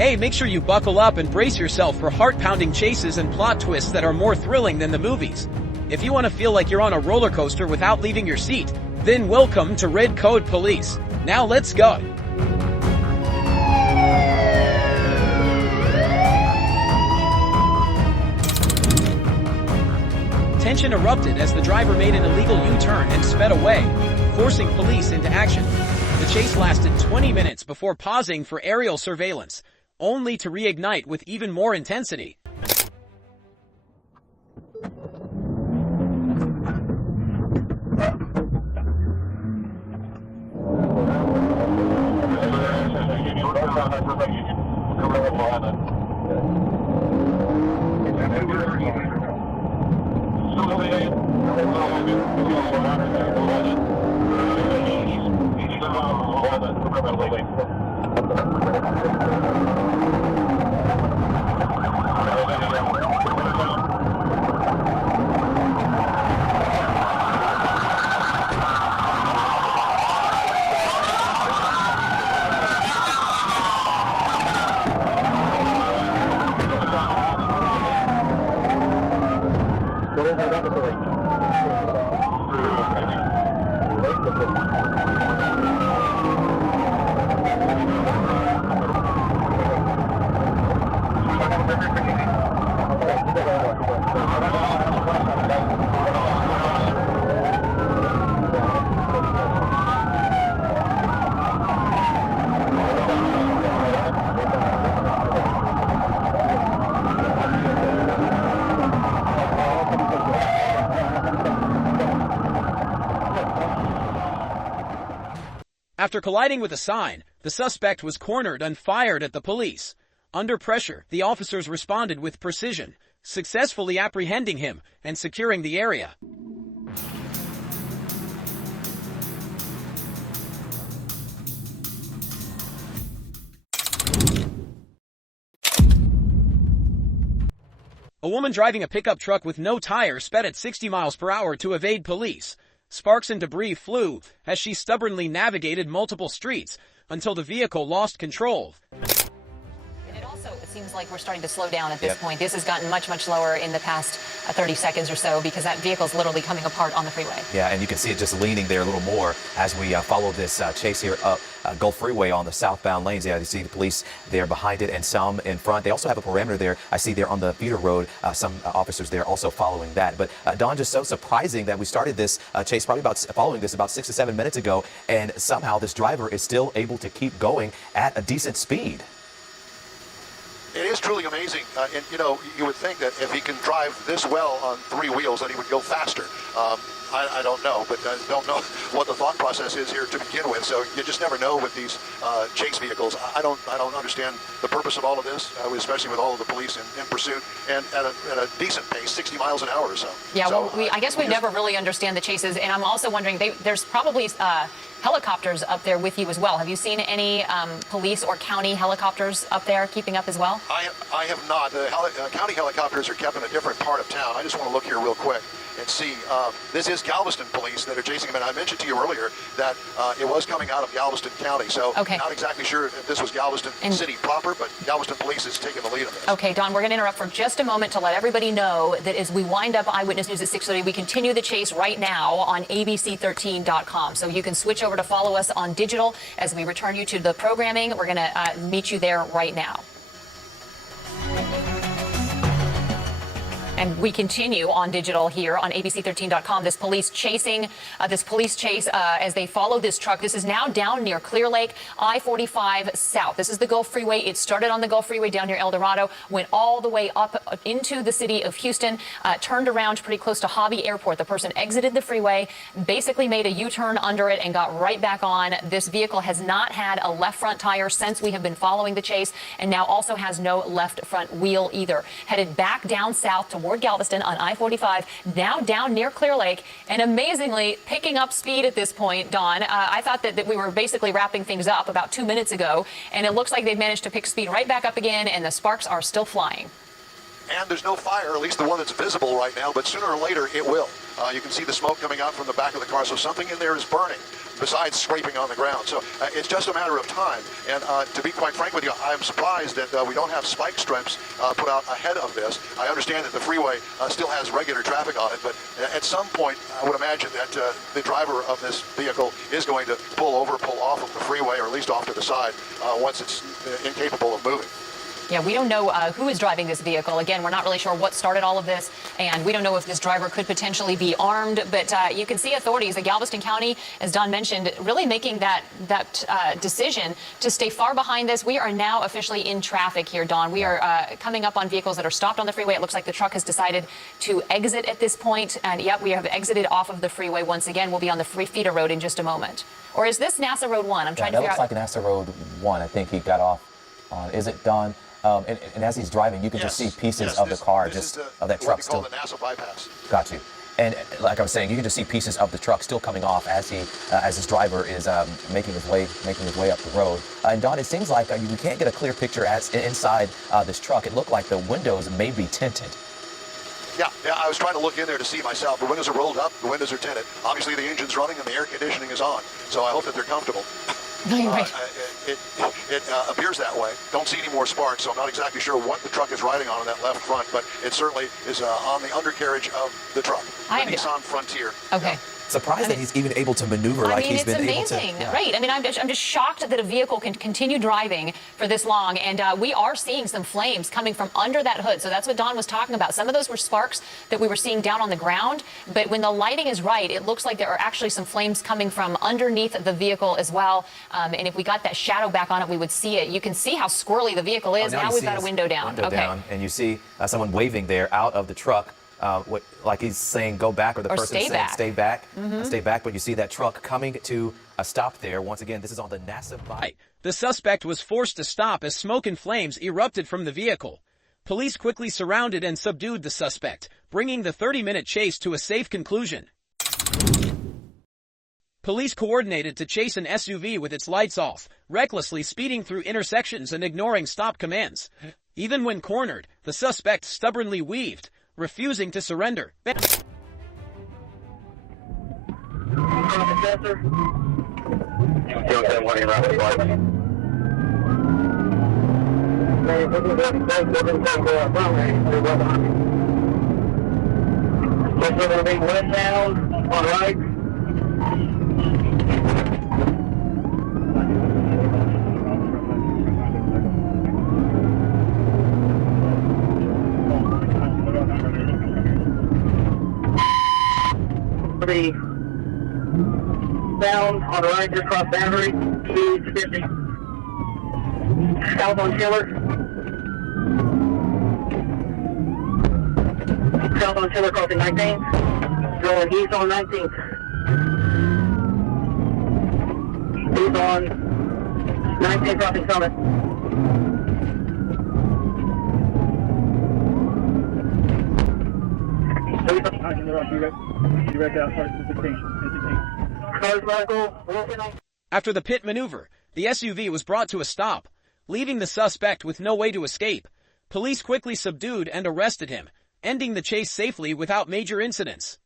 Hey, make sure you buckle up and brace yourself for heart-pounding chases and plot twists that are more thrilling than the movies. If you want to feel like you're on a roller coaster without leaving your seat, then welcome to RedCode POLICE. Now let's go. Tension erupted as the driver made an illegal U-turn and sped away, forcing police into action. The chase lasted 20 minutes before pausing for aerial surveillance, only to reignite with even more intensity. After colliding with a sign, the suspect was cornered and fired at the police. Under pressure, the officers responded with precision, successfully apprehending him and securing the area. A woman driving a pickup truck with no tires sped at 60 miles per hour to evade police. Sparks and debris flew as she stubbornly navigated multiple streets until the vehicle lost control. It seems like we're starting to slow down at this point. This has gotten much, much lower in the past 30 seconds or so because that vehicle's literally coming apart on the freeway. Yeah, and you can see it just leaning there a little more as we follow this chase here up Gulf Freeway on the southbound lanes. Yeah, you see the police there behind it and some in front. They also have a parameter there. I see there on the feeder road, some officers there also following that. But Don, just so surprising that we started this chase following this about 6 to 7 minutes ago, and somehow this driver is still able to keep going at a decent speed. It is truly amazing, and you would think that if he can drive this well on three wheels, that he would go faster. I don't know, but I don't know what the thought process is here to begin with. So you just never know with these chase vehicles. I don't understand the purpose of all of this, especially with all of the police in pursuit and at a decent pace, 60 miles an hour or so. Yeah, well, I guess we never really understand the chases, and I'm also wondering, there's probably helicopters up there with you as well. Have you seen any police or county helicopters up there keeping up as well? I have not. The county helicopters are kept in a different part of town. I just want to look here real quick and see. This is Galveston police that are chasing him, and I mentioned to you earlier that it was coming out of Galveston County, so not exactly sure if this was Galveston City proper, but Galveston police is taking the lead on this. Okay, Don, we're going to interrupt for just a moment to let everybody know that as we wind up Eyewitness News at 6:30, we continue the chase right now on abc13.com, so you can switch over to follow us on digital as we return you to the programming. We're going to meet you there right now. And we continue on digital here on abc13.com. This police chase as they follow this truck. This is now down near Clear Lake, I-45 South. This is the Gulf Freeway. It started on the Gulf Freeway down near El Dorado, went all the way up into the city of Houston, turned around pretty close to Hobby Airport. The person exited the freeway, basically made a U-turn under it, and got right back on. This vehicle has not had a left front tire since we have been following the chase, and now also has no left front wheel either. Headed back down south toward Galveston on I-45, now down near Clear Lake, and amazingly picking up speed at this point, Don. I thought that we were basically wrapping things up about 2 minutes ago, and it looks like they've managed to pick speed right back up again, and the sparks are still flying. And there's no fire, at least the one that's visible right now, but sooner or later it will. You can see the smoke coming out from the back of the car, so something in there is burning. besides scraping on the ground. So it's just a matter of time. And to be quite frank with you, I'm surprised that we don't have spike strips put out ahead of this. I understand that the freeway still has regular traffic on it, but at some point, I would imagine that the driver of this vehicle is going to pull off of the freeway, or at least off to the side, once it's incapable of moving. Yeah, we don't know who is driving this vehicle. Again, we're not really sure what started all of this, and we don't know if this driver could potentially be armed. But you can see authorities in Galveston County, as Don mentioned, really making that decision to stay far behind this. We are now officially in traffic here, Don. We are coming up on vehicles that are stopped on the freeway. It looks like the truck has decided to exit at this point. And, yep, we have exited off of the freeway once again. We'll be on the feeder road in just a moment. Or is this NASA Road 1? I'm trying to figure out. That looks like NASA Road 1. I think he got off on. Is it Don? And as he's driving, you can just see pieces of the car, of that truck still. What we call the NASA bypass. Got you. And like I was saying, you can just see pieces of the truck still coming off as his driver is making his way up the road. And Don, it seems like we can't get a clear picture inside this truck. It looked like the windows may be tinted. Yeah, I was trying to look in there to see myself. The windows are rolled up, the windows are tinted. Obviously, the engine's running and the air conditioning is on. So I hope that they're comfortable. Right. It appears that way. Don't see any more sparks, so I'm not exactly sure what the truck is riding on that left front, but it certainly is on the undercarriage of the truck, the Nissan Frontier. Okay. Yeah. Surprised that he's even able to maneuver like he's been able to. It's amazing, right? I mean, I'm just shocked that a vehicle can continue driving for this long, and we are seeing some flames coming from under that hood. So that's what Don was talking about. Some of those were sparks that we were seeing down on the ground, but when the lighting is right, it looks like there are actually some flames coming from underneath the vehicle as well. And if we got that shadow back on it, we would see it. You can see how squirrely the vehicle is. Now we've got a window down. Down, and you see someone waving there out of the truck. Like he's saying go back, or the person saying stay back, stay back. But you see that truck coming to a stop there. Once again, this is on the NASA bypass. The suspect was forced to stop as smoke and flames erupted from the vehicle. Police quickly surrounded and subdued the suspect, bringing the 30-minute chase to a safe conclusion. Police coordinated to chase an SUV with its lights off, recklessly speeding through intersections and ignoring stop commands. Even when cornered, the suspect stubbornly weaved, refusing to surrender. Down on the right, just cross boundary, speed 50. South on Chiller. South on Chiller crossing 19. Going east on 19th. East on 19 crossing Summit. After the pit maneuver, the SUV was brought to a stop, leaving the suspect with no way to escape. Police quickly subdued and arrested him, ending the chase safely without major incidents.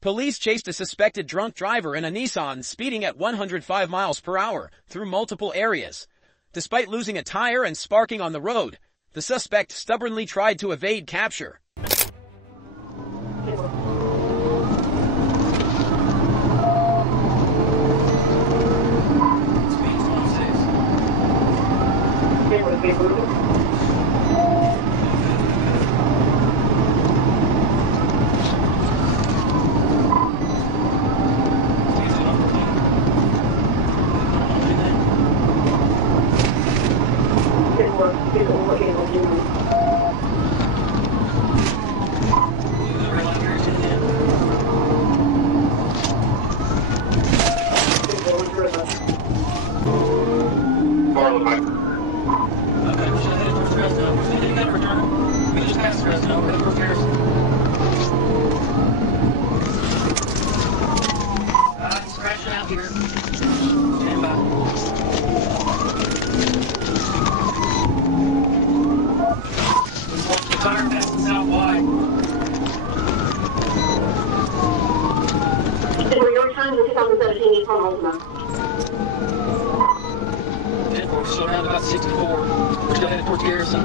Police chased a suspected drunk driver in a Nissan speeding at 105 miles per hour through multiple areas. Despite losing a tire and sparking on the road, the suspect stubbornly tried to evade capture. Crashing out here. Stand by. Tire passes out wide. For your time, the 2017 Nissan Altima. And we're still around about 64. We're still headed towards Garrison.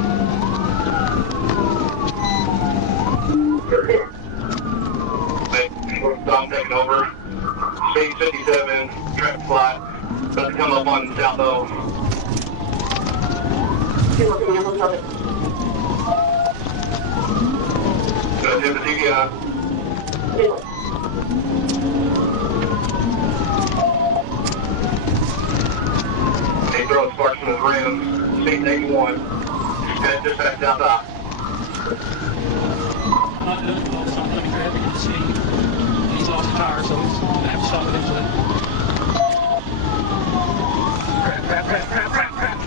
I'm taking over. Speed 57, traffic light. About to come up on South O. Go to the TDI. He throws sparks from his rims. Speed 81. Head just back down top. Not doing well, so I'm coming traffic at the scene. He's lost a tire, so he's going to have to stop eventually. Crap.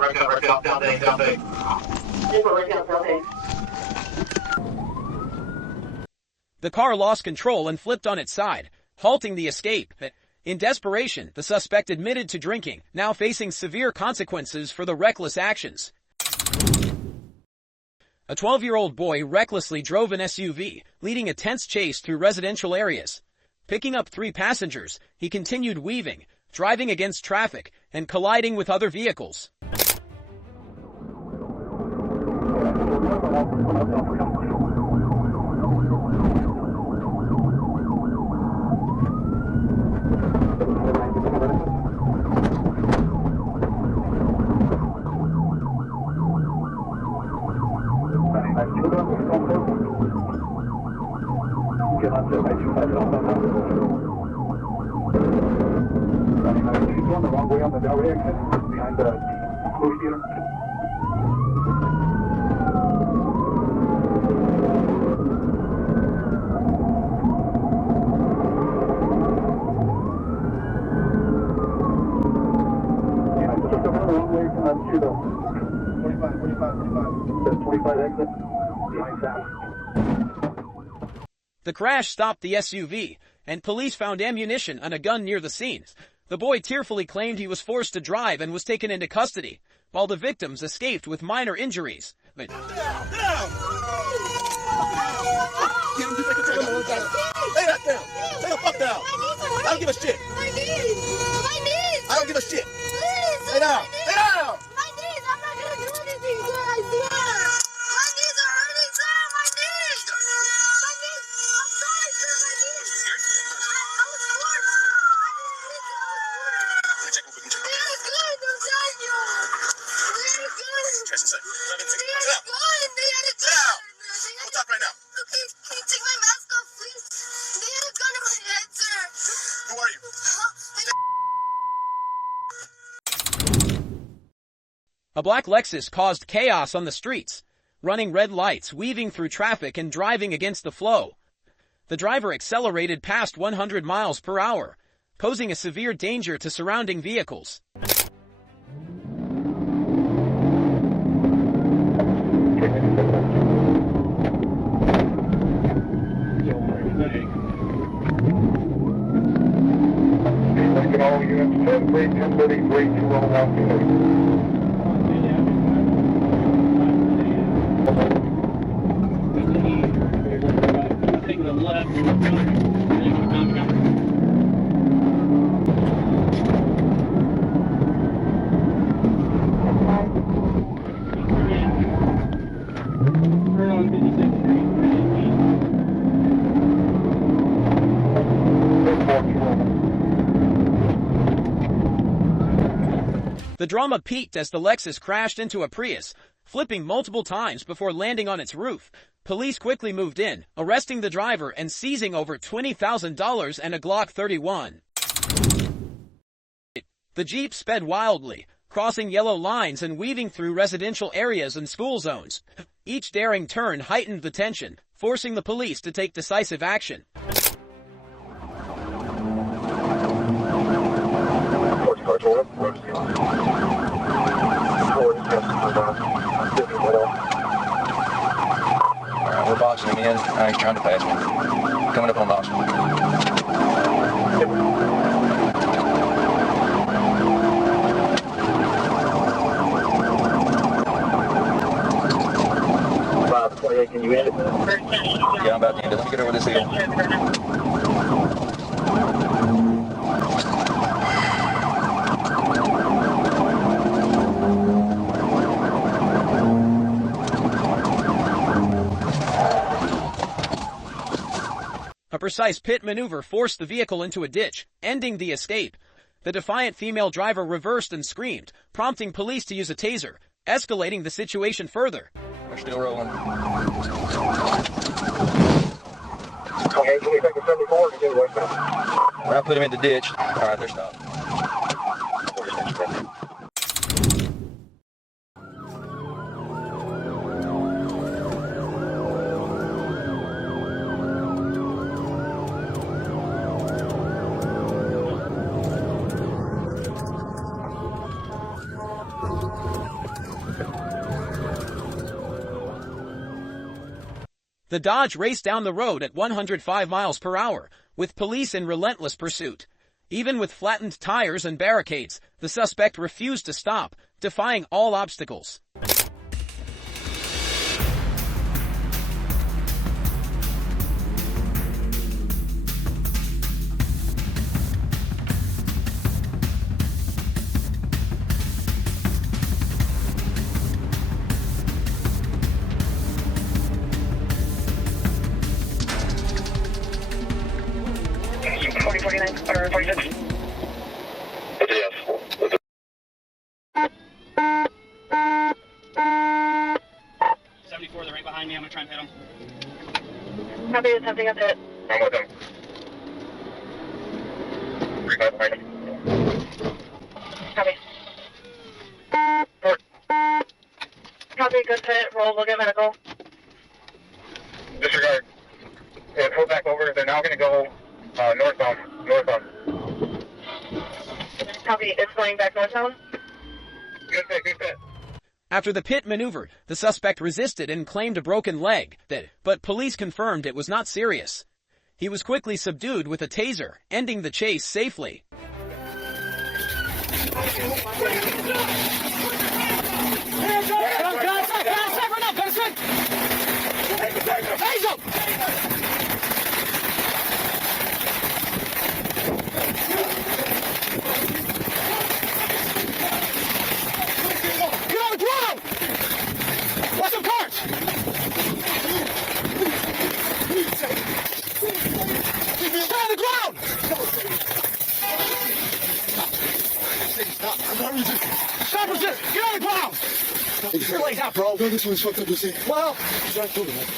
Right down, down. The car lost control and flipped on its side, halting the escape. In desperation, the suspect admitted to drinking, now facing severe consequences for the reckless actions. A 12-year-old boy recklessly drove an SUV, leading a tense chase through residential areas. Picking up 3 passengers, he continued weaving, driving against traffic, and colliding with other vehicles. Going the wrong way on the Delray exit behind the movie theater. Yeah, just over the wrong way from the 45. The 25 exit behind that. The crash stopped the SUV, and police found ammunition and a gun near the scene. The boy tearfully claimed he was forced to drive and was taken into custody, while the victims escaped with minor injuries. Get him, just take a check. Lay that down. Lay the fuck down. I don't give a shit. My knees. I don't give a shit. Please. Lay down. Lay down. My knees. I'm not gonna do anything, sir. I swear. My knees are hurting, sir. My knees. My knees. I'm sorry, sir. My knees. I was forced. They had a gun. I'm telling you. They had a gun. They had a gun. They had a gun. We'll talk right now. Okay, can you take my mask off, please? They had a gun in my head, sir. Who are you? A black Lexus caused chaos on the streets, running red lights, weaving through traffic, and driving against the flow. The driver accelerated past 100 miles per hour, posing a severe danger to surrounding vehicles. All units 10-3, 10-33, 201. Take the left. Turn on 56th Street. The drama peaked as the Lexus crashed into a Prius, flipping multiple times before landing on its roof. Police quickly moved in, arresting the driver and seizing over $20,000 and a Glock 31. The Jeep sped wildly, crossing yellow lines and weaving through residential areas and school zones. Each daring turn heightened the tension, forcing the police to take decisive action. Alright, we're boxing again. He's trying to pass me. Coming up on boxing. Can you end it? Yeah, I'm about to end it. Let me get over this hill. A precise pit maneuver forced the vehicle into a ditch, ending the escape. The defiant female driver reversed and screamed, prompting police to use a taser, escalating the situation further. We're still rolling. Okay, can we take the 74 to do westbound? I put him in the ditch. All right, they're stopped. The Dodge raced down the road at 105 miles per hour, with police in relentless pursuit. Even with flattened tires and barricades, the suspect refused to stop, defying all obstacles. Or 46. Yes. 74, they're right behind me. I'm gonna try and hit them. Copy, it's something up it. I'm with him. 35 behind him. Copy. Copy, good fit. Roll, we'll get medical. Disregard. Yeah, pull back over. They're now going to go northbound. Copy, it's going back northbound. Good fit. After the pit maneuver, the suspect resisted and claimed a broken leg, but police confirmed it was not serious. He was quickly subdued with a taser, ending the chase safely. Stop resist! Get on the ground! Your legs out, bro. No, this one's fucked up, you see. Well, he's right through it.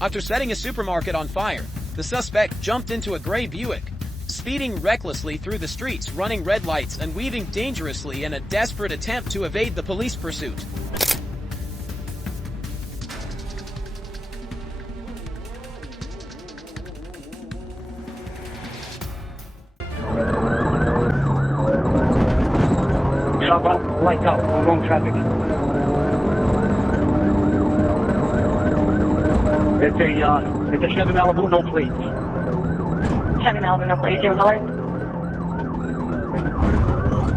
After setting a supermarket on fire, the suspect jumped into a gray Buick, speeding recklessly through the streets, running red lights, and weaving dangerously in a desperate attempt to evade the police pursuit. Stop up, lights out, wrong traffic. It's a Chevy Malibu, no plates. Chevy Malibu, no plates. Your color?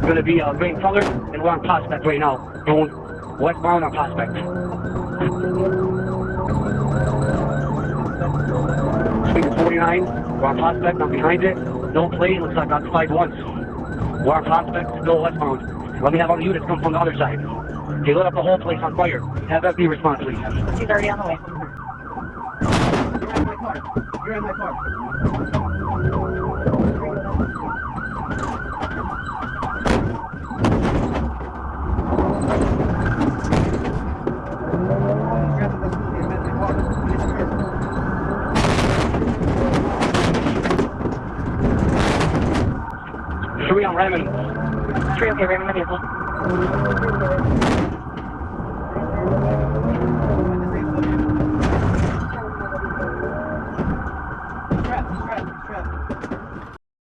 Going to be green color, and we're on Prospect right now. Going westbound on Prospect. Speed is 49, we're on Prospect, I'm behind it. No plate, looks like I'm slide once. We're on Prospect, still westbound. Let me have all the units come from the other side. They lit up the whole place on fire. Have that be response, please. She's already on the way. You're in my car. Three on Raymond. 3, okay, ramming the vehicle.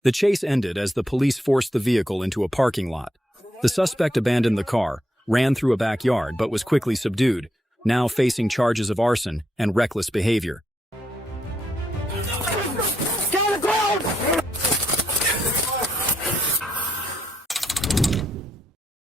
The chase ended as the police forced the vehicle into a parking lot. The suspect abandoned the car, ran through a backyard, but was quickly subdued, now facing charges of arson and reckless behavior. Get on the ground!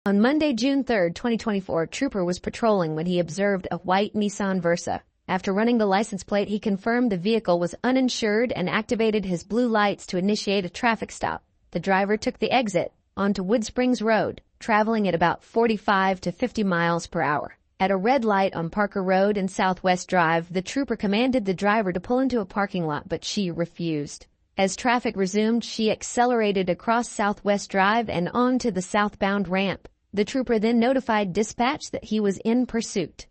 On Monday, June 3, 2024, a trooper was patrolling when he observed a white Nissan Versa. After running the license plate, he confirmed the vehicle was uninsured and activated his blue lights to initiate a traffic stop. The driver took the exit onto Wood Springs Road, traveling at about 45 to 50 miles per hour. At a red light on Parker Road and Southwest Drive, the trooper commanded the driver to pull into a parking lot, but she refused. As traffic resumed, she accelerated across Southwest Drive and onto the southbound ramp. The trooper then notified dispatch that he was in pursuit.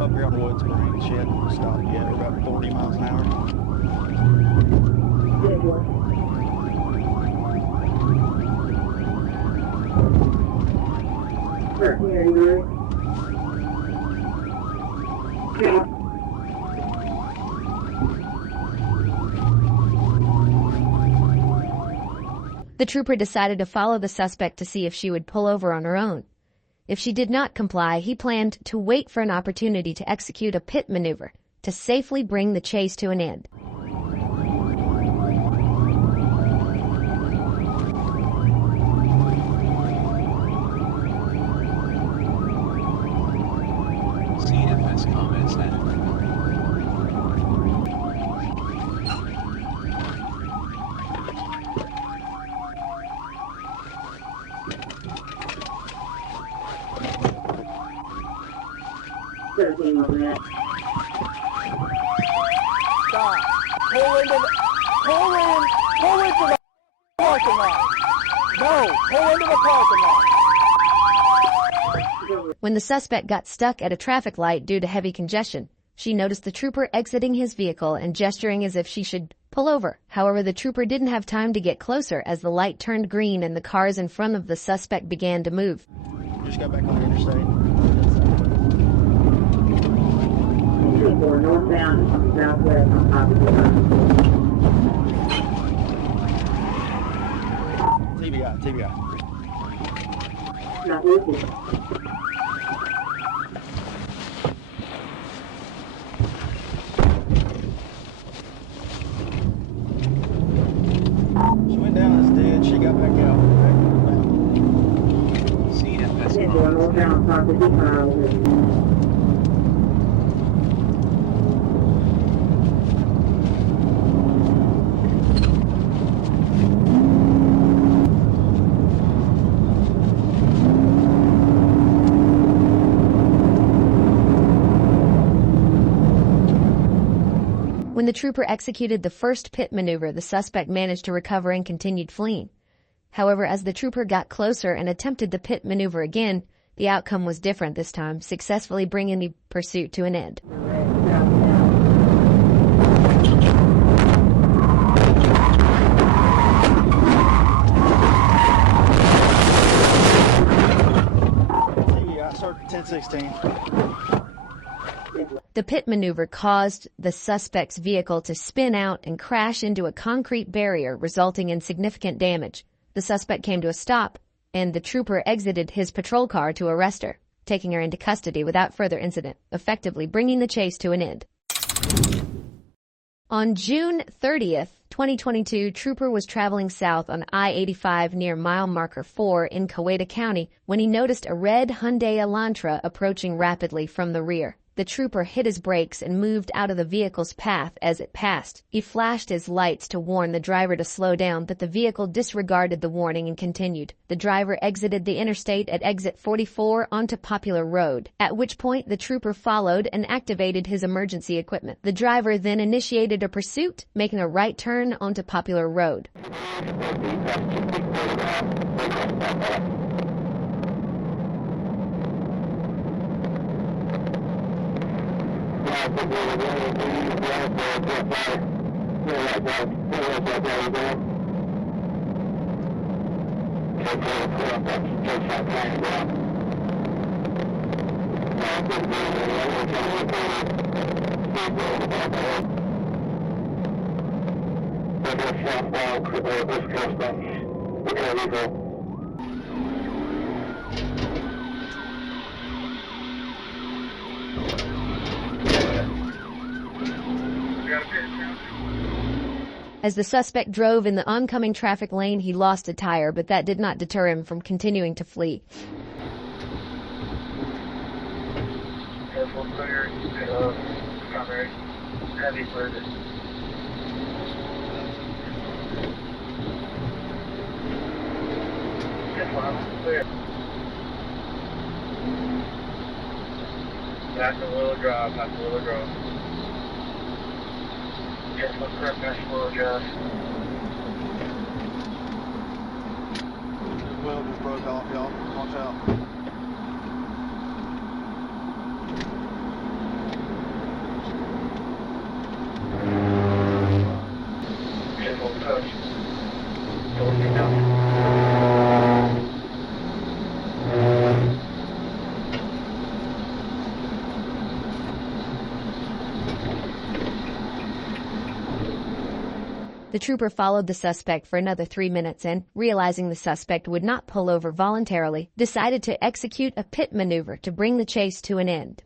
Up here on Wood Springs, she hadn't stopped yet, about 40 miles an hour. The trooper decided to follow the suspect to see if she would pull over on her own. If she did not comply, he planned to wait for an opportunity to execute a pit maneuver to safely bring the chase to an end. CFS comments that Stop. Pull into the parking lot. No, pull into the parking lot. When the suspect got stuck at a traffic light due to heavy congestion, she noticed the trooper exiting his vehicle and gesturing as if she should pull over. However, the trooper didn't have time to get closer as the light turned green and the cars in front of the suspect began to move. Just got back on the interstate. Northbound, southwest on top of the TBI. Not working. She went down as dead, she got back out. CFS Northbound, top of the When the trooper executed the first pit maneuver, the suspect managed to recover and continued fleeing. However, as the trooper got closer and attempted the pit maneuver again, the outcome was different this time, successfully bringing the pursuit to an end. TBI, start 1016. The pit maneuver caused the suspect's vehicle to spin out and crash into a concrete barrier, resulting in significant damage. The suspect came to a stop, and the trooper exited his patrol car to arrest her, taking her into custody without further incident, effectively bringing the chase to an end. On June 30th, 2022, trooper was traveling south on I-85 near mile marker 4 in Coweta County when he noticed a red Hyundai Elantra approaching rapidly from the rear. The trooper hit his brakes and moved out of the vehicle's path as it passed. He flashed his lights to warn the driver to slow down, but the vehicle disregarded the warning and continued. The driver exited the interstate at exit 44 onto Popular Road, at which point the trooper followed and activated his emergency equipment. The driver then initiated a pursuit, making a right turn onto Popular Road. As the suspect drove in the oncoming traffic lane, he lost a tire, but that did not deter him from continuing to flee. Careful, clear, primary, heavy further. Clear. Back to Willow Drive, back to Willow Drive. Yes, let's correct back to Willow Drive. His wheel just broke off, y'all. Watch out. Careful, touch. Don't get down. The trooper followed the suspect for another 3 minutes and, realizing the suspect would not pull over voluntarily, decided to execute a pit maneuver to bring the chase to an end.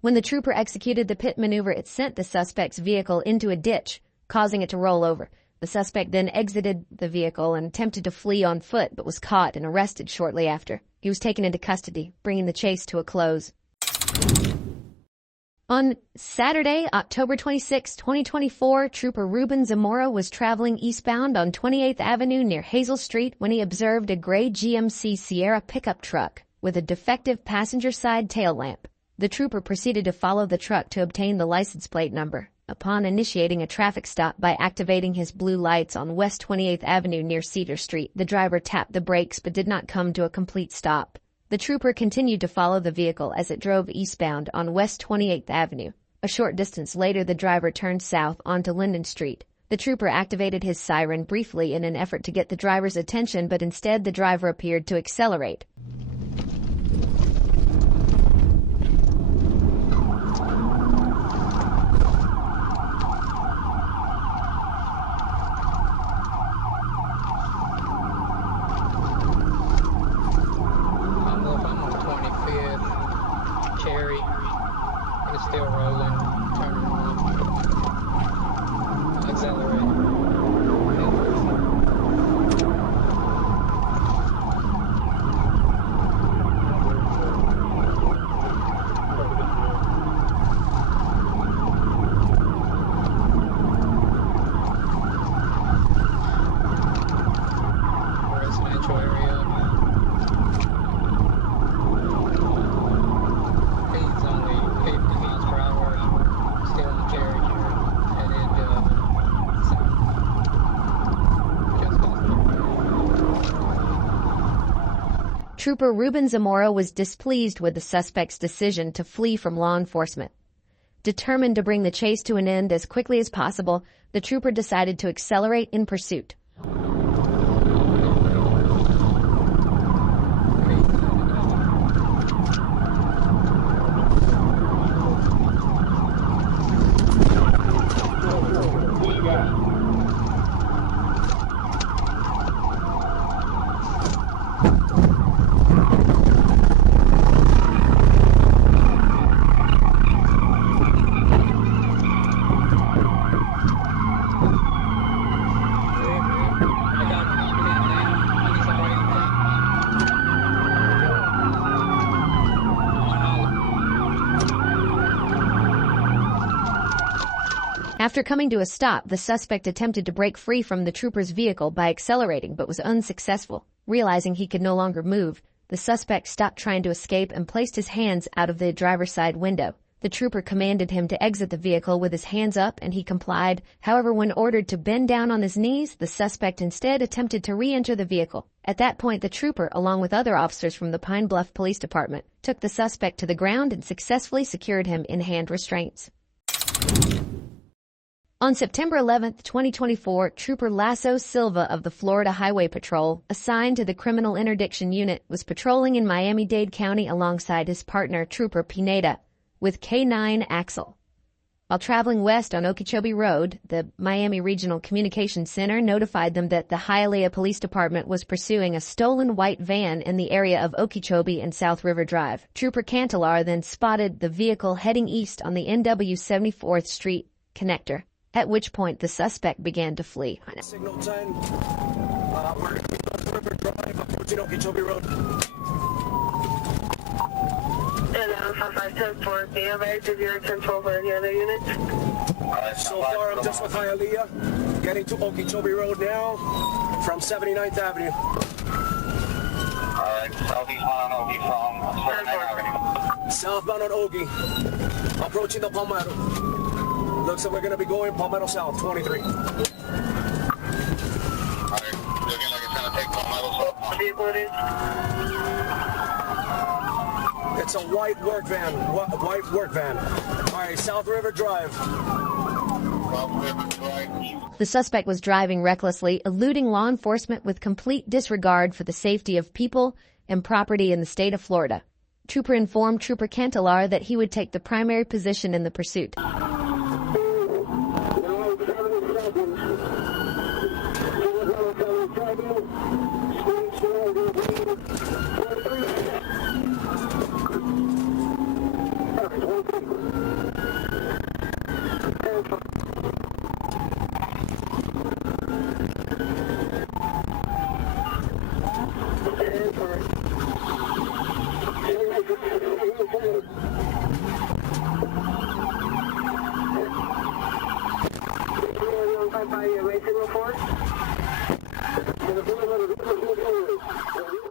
When the trooper executed the pit maneuver, it sent the suspect's vehicle into a ditch, causing it to roll over. The suspect then exited the vehicle and attempted to flee on foot, but was caught and arrested shortly after. He was taken into custody, bringing the chase to a close. On Saturday, October 26, 2024, Trooper Ruben Zamora was traveling eastbound on 28th Avenue near Hazel Street when he observed a gray GMC Sierra pickup truck with a defective passenger side tail lamp. The trooper proceeded to follow the truck to obtain the license plate number. Upon initiating a traffic stop by activating his blue lights on West 28th Avenue near Cedar Street, the driver tapped the brakes but did not come to a complete stop. The trooper continued to follow the vehicle as it drove eastbound on West 28th Avenue. A short distance later, the driver turned south onto Linden Street. The trooper activated his siren briefly in an effort to get the driver's attention, but instead the driver appeared to accelerate. Still rolling, turning on, accelerate. Residential area. Speed's only 50 miles per hour. Still in Cherry, headed south. Just Trooper Ruben Zamora was displeased with the suspect's decision to flee from law enforcement. Determined to bring the chase to an end as quickly as possible, the trooper decided to accelerate in pursuit. After coming to a stop, the suspect attempted to break free from the trooper's vehicle by accelerating but was unsuccessful. Realizing he could no longer move, The suspect stopped trying to escape and placed his hands out of the driver's side window. The trooper commanded him to exit the vehicle with his hands up, and he complied. However, when ordered to bend down on his knees, the suspect instead attempted to re-enter the vehicle. At that point, the trooper, along with other officers from the Pine Bluff Police Department, took the suspect to the ground and successfully secured him in hand restraints. On September 11, 2024, Trooper Lasso Silva of the Florida Highway Patrol, assigned to the Criminal Interdiction Unit, was patrolling in Miami-Dade County alongside his partner, Trooper Pineda, with K9 Axel. While traveling west on Okeechobee Road, the Miami Regional Communications Center notified them that the Hialeah Police Department was pursuing a stolen white van in the area of Okeechobee and South River Drive. Trooper Cantelar then spotted the vehicle heading east on the NW 74th Street connector, at which point the suspect began to flee. Signal 10. We're going to be South River Drive, approaching Okeechobee Road. And 5510 for DMA, did you control for any other units? So far, I'm just with Hialeah, getting to Okeechobee Road now from 79th Avenue. Alright, southeastbound on Ogie from 79th Avenue. Southbound on Ogie, approaching the Palmetto. Looks like we're going to be going Palmetto South, 23. Alright, looking like it's going to take Palmetto South. What vehicle it is? It's a white work van. White work van. All right, South River Drive. The suspect was driving recklessly, eluding law enforcement with complete disregard for the safety of people and property in the state of Florida. Trooper informed Trooper Cantelar that he would take the primary position in the pursuit.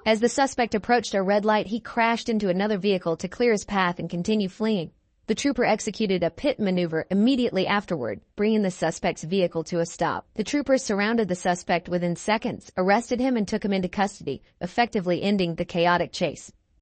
As the suspect approached a red light, he crashed into another vehicle to clear his path and continue fleeing. The trooper executed a pit maneuver immediately afterward, bringing the suspect's vehicle to a stop. The troopers surrounded the suspect within seconds, arrested him, and took him into custody, effectively ending the chaotic chase.